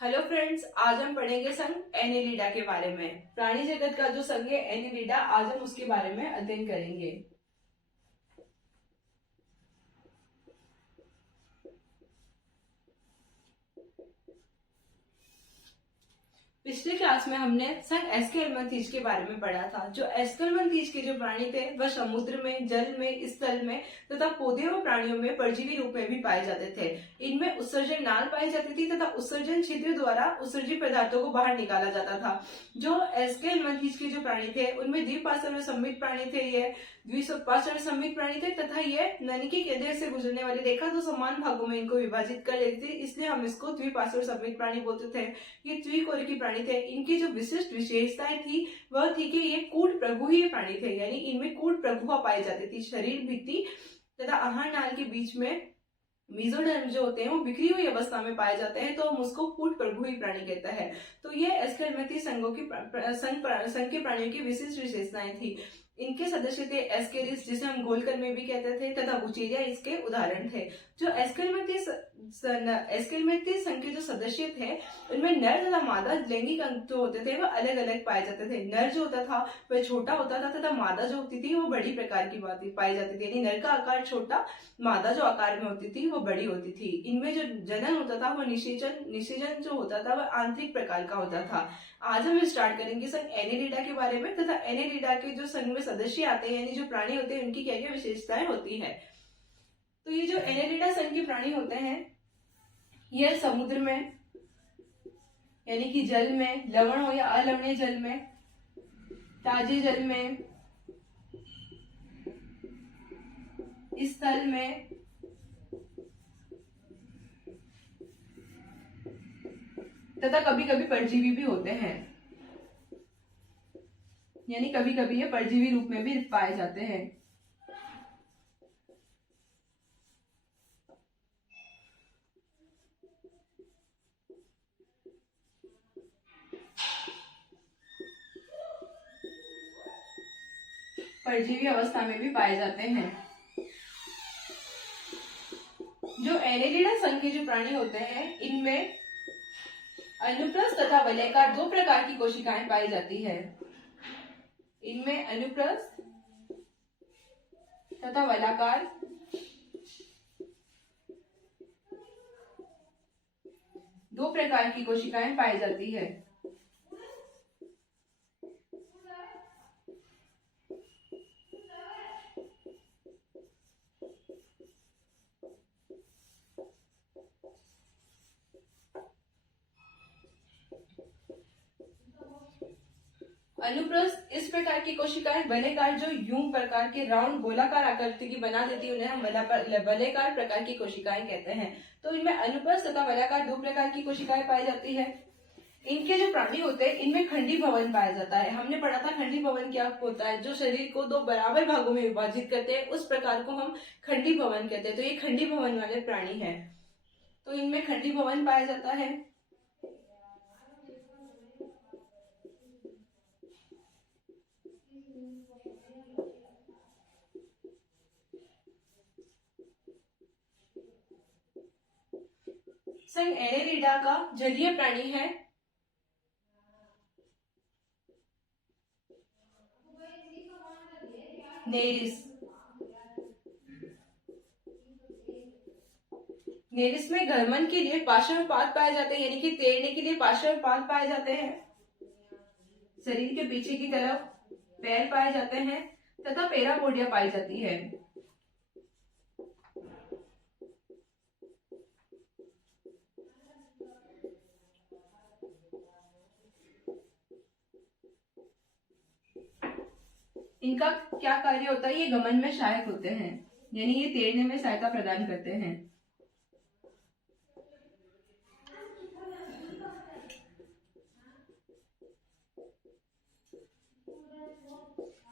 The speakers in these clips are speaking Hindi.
हेलो फ्रेंड्स, आज हम पढ़ेंगे संघ एनेलिडा के बारे में। प्राणी जगत का जो संघ है एनेलिडा, आज हम उसके बारे में अध्ययन करेंगे। पिछले क्लास में हमने संघ एस्केलमंथीज के बारे में पढ़ा था। जो एस्केलमंथीज के जो प्राणी थे वह समुद्र में, जल में, स्थल में तथा पौधे व प्राणियों में परजीवी रूप में भी पाए जाते थे। इनमें उत्सर्जन नाल पाई जाती थी तथा उत्सर्जन छिद्र द्वारा उत्सर्जी पदार्थों को बाहर निकाला जाता था। जो एस्केलमंथीज के जो प्राणी थे उनमें द्विपार्श्व संमित प्राणी थे, ये द्विपार्श्व संमित प्राणी थे तथा ये नली के केंद्र से गुजरने वाली रेखा तो समान भागों में इनको विभाजित कर लेती थी, इसलिए हम इसको द्विपार्श्व संमित प्राणी बोलते थे। ये द्विकोरिकी प्राणी थे। इनकी जो विशिष्ट विशेषताएं थी वह थी कि ये कूट प्रगुहीय प्राणी थे, यानी इनमें कूट प्रगुहा पाई जाती थी। शरीर भित्ति तथा आहार नाल के बीच में मेसोडर्म जो होते हैं वो बिखरी हुई अवस्था में पाए जाते हैं, तो हम उसको कूट प्रगुही प्राणी कहता है। तो ये एस्केलमंथी संघों की संघ के प्राणियों की विशिष्ट विशेषताएं थी। इनके सदस्य थे एस्केरिस, जिसे हम गोलकर में भी कहते थे, तथा बुचेरिया इसके उदाहरण थे। जो एस्केलमंथी संघ के जो सदस्य थे उनमें नर तथा मादा लैंगिक अंग जो होते थे वह अलग अलग पाए जाते थे। नर जो होता था वह छोटा होता था तथा मादा जो होती थी वो बड़ी प्रकार की पाई जाती थी, यानी नर का आकार छोटा, मादा जो आकार में होती थी वो बड़ी होती थी। इनमें जो जनन होता था वो निषेचन जो होता था वह आंतरिक प्रकार का होता था। आज हम स्टार्ट करेंगे संघ एनेलिडा के बारे में तथा एनेलिडा के जो संघ में सदस्य आते हैं यानी जो प्राणी होते हैं उनकी क्या क्या विशेषताएं होती है। तो ये जो एनेलिडा संघ के प्राणी होते हैं यह समुद्र में यानी कि जल में, लवण हो या अलवणीय जल में, ताजे जल में, स्थल में तथा कभी कभी परजीवी भी होते हैं, यानी कभी कभी ये परजीवी रूप में भी पाए जाते हैं। परजीवी अवस्था में भी पाए जाते हैं। जो एनेलिडा संघ के जो प्राणी होते हैं इनमें अनुप्रस्थ तथा वलयाकार दो प्रकार की कोशिकाएं पाई जाती है। इनमें अनुप्रस्थ तथा वलयाकार दो प्रकार की कोशिकाएं पाई जाती है। अनुप्रस्थ इस प्रकार की कोशिकाएं, वलयाकार जो यूं प्रकार के राउंड गोलाकार आकृति की बना देती है उन्हें हम वलयाकार प्रकार की कोशिकाएं कहते हैं। तो इनमें अनुप्रस्थ तथा वलयाकार दो प्रकार की कोशिकाएं पाई जाती है। इनके जो प्राणी होते हैं इनमें खंडी भवन पाया जाता है। हमने पढ़ा था खंडी भवन क्या होता है, जो शरीर को दो बराबर भागों में विभाजित करते हैं उस प्रकार को हम खंडी भवन कहते हैं। तो ये खंडी भवन वाले प्राणी है। तो इनमें खंडी भवन पाया जाता है। संघ एनेलिडा का जलीय प्राणी है नेरिस। नेरिस में घर्मन के लिए पार्श्वपाद पाए जाते हैं, यानी कि तैरने के लिए पार्श्वपाद पाए जाते हैं। शरीर के पीछे की तरफ पैर पाए जाते हैं तथा पैरापोडिया पाई जाती है। इनका क्या कार्य होता है, ये गमन में सहायक होते हैं, यानी ये तैरने में सहायता प्रदान करते हैं।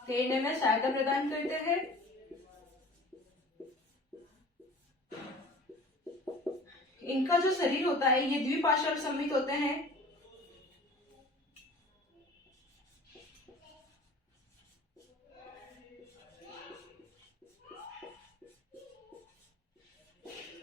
तैरने में सहायता प्रदान करते हैं। इनका जो शरीर होता है ये द्विपार्श्व संमित होते हैं।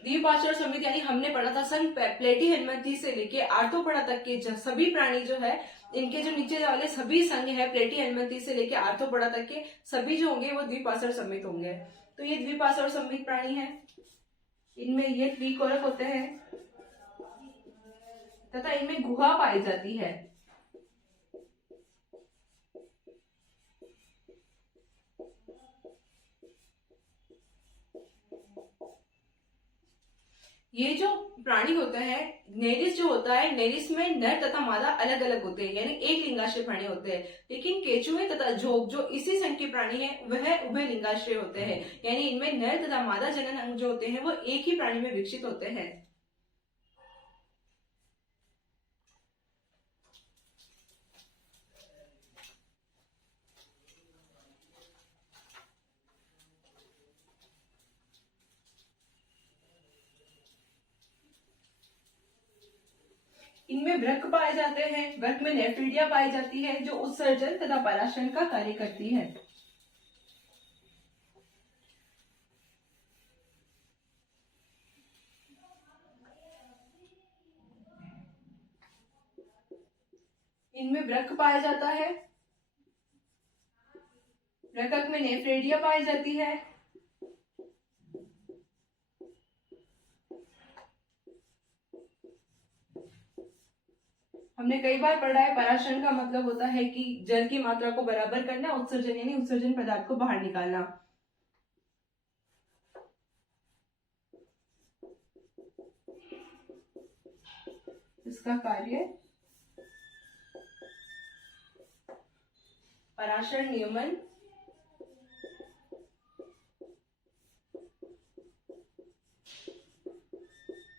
द्विपार्श्व संवित यानी हमने पढ़ा था संघ प्लेटिहेल्मिंथेस से लेके आर्थ्रोपोडा तक के सभी प्राणी जो है, इनके जो नीचे वाले सभी संघ है प्लेटिहेल्मिंथेस से लेके आर्थ्रोपोडा तक के सभी जो होंगे वो द्विपार्श्व संवित होंगे। तो ये द्विपार्श्व संवित प्राणी है, इनमें ये त्रिकोलक होते हैं तथा इनमें गुहा पाई जाती है। ये जो प्राणी होते हैं, नेरिस जो होता है, नेरिस में नर तथा मादा अलग अलग होते हैं, यानी एक लिंगाश्रय प्राणी होते हैं। लेकिन केचुए तथा जोग जो इसी संघ के प्राणी है वह उभय लिंगाश्रय होते हैं, यानी इनमें नर तथा मादा जनन अंग जो होते हैं वो एक ही प्राणी में विकसित होते हैं। इनमें वृक्क पाए जाते हैं, वृक्क में नेफ्रीडिया पाई जाती है जो उत्सर्जन तथा पराशरण का कार्य करती है। इनमें वृक्क पाया जाता है, वृक्क में नेफ्रेडिया पाई जाती है, हमने कई बार पढ़ा है पराशरण का मतलब होता है कि जल की मात्रा को बराबर करना, उत्सर्जन यानी उत्सर्जन पदार्थ को बाहर निकालना। इसका कार्य पराशरण नियमन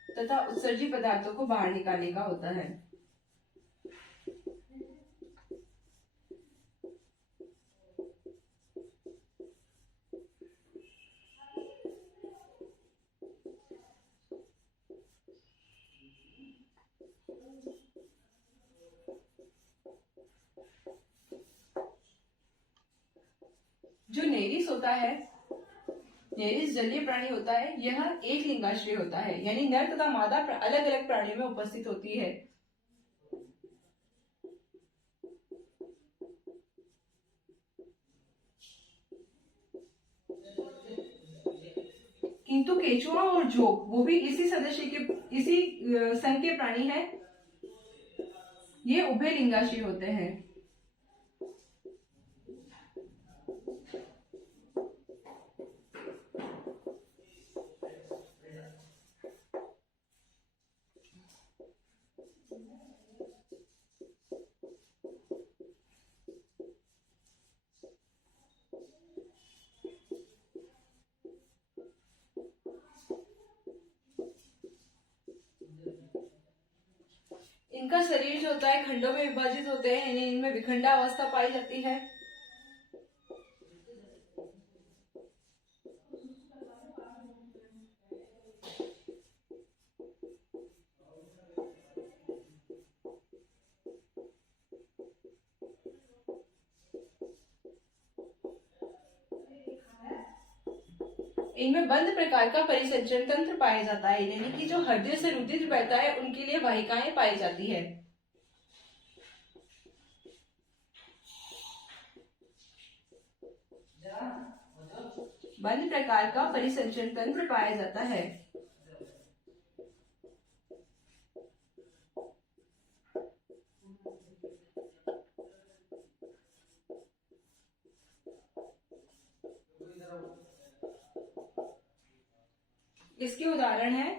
तथा उत्सर्जी पदार्थों को बाहर निकालने का होता है। जो नेरिस होता है, नेरिस जलीय प्राणी होता है, यह एक लिंगाश्रय होता है, यानी नर तथा मादा अलग अलग प्राणियों में उपस्थित होती है। किंतु केचुआ और जोग वो भी इसी सदस्य के, इसी संघ के प्राणी हैं, ये उभय लिंगाश्रय होते हैं। इनका शरीर जो होता है खंडों में विभाजित होते हैं, यानी इनमें विखंडा अवस्था पाई जाती है। इनमें बंद प्रकार का परिसंचरण तंत्र पाया जाता है, यानी कि जो हृदय से रुधिर बहता है उनके लिए वाहिकाएं पाई जाती है। बंद प्रकार का परिसंचरण तंत्र पाया जाता है। इसके उदाहरण है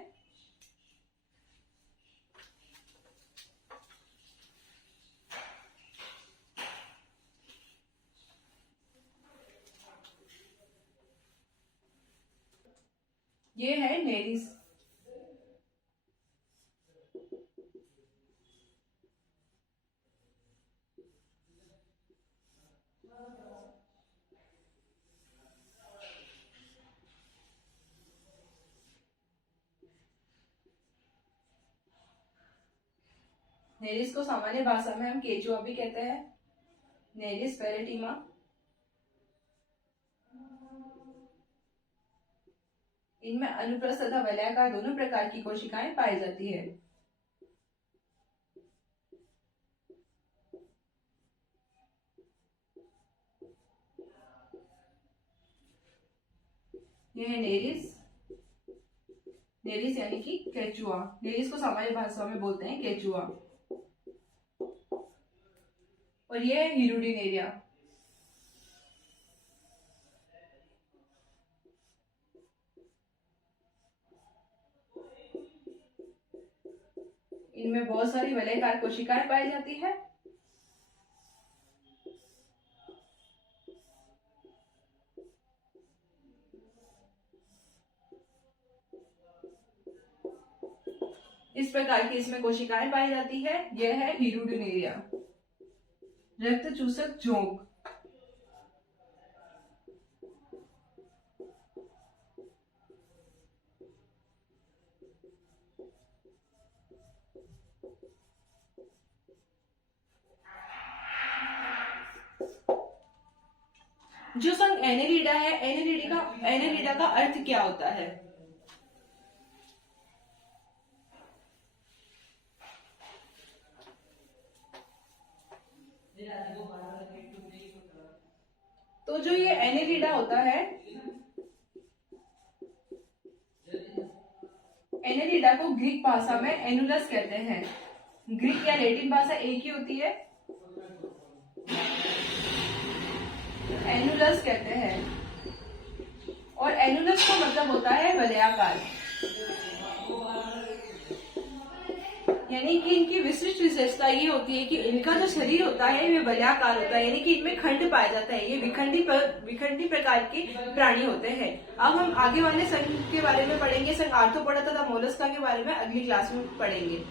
ये है नेरिस। नेरिस को सामान्य भाषा में हम केचुआ भी कहते हैं, नेरिस पेरिटीमा। इनमें अनुप्रस्थ तथा वलयाकार दोनों प्रकार की कोशिकाएं पाई जाती है। यह है नेरिस। नेरिस यानी कि केचुआ। नेरिस को सामान्य भाषा में बोलते हैं केचुआ। और यह है हिरुडिनेरिया। इनमें बहुत सारी वलयकार कोशिकाएं पाई जाती है। इस प्रकार की इसमें कोशिकाएं पाई जाती है। यह है हिरुडिनेरिया। रक्त चूसक झोंक। जो संघ एनेलिडा है, एनेलिडा का अर्थ क्या होता है? तो जो ये एनेलिडा होता है, एनेलिडा को ग्रीक भाषा में एनुलस कहते हैं। ग्रीक या लैटिन भाषा एक ही होती है, एनुलस कहते हैं। और एनुलस का मतलब होता है वलयाकार, यानी कि इनकी विशिष्ट विशेषता ये होती है कि इनका जो शरीर होता है वे वलयाकार होता है, यानी कि इनमें खंड पाया जाता है। ये विखंडी प्रकार के प्राणी होते हैं। अब हम आगे वाले संघ के बारे में पढ़ेंगे। संघ आर्थ्रोपोडा तथा मोलस्का के बारे में अगली क्लास में पढ़ेंगे।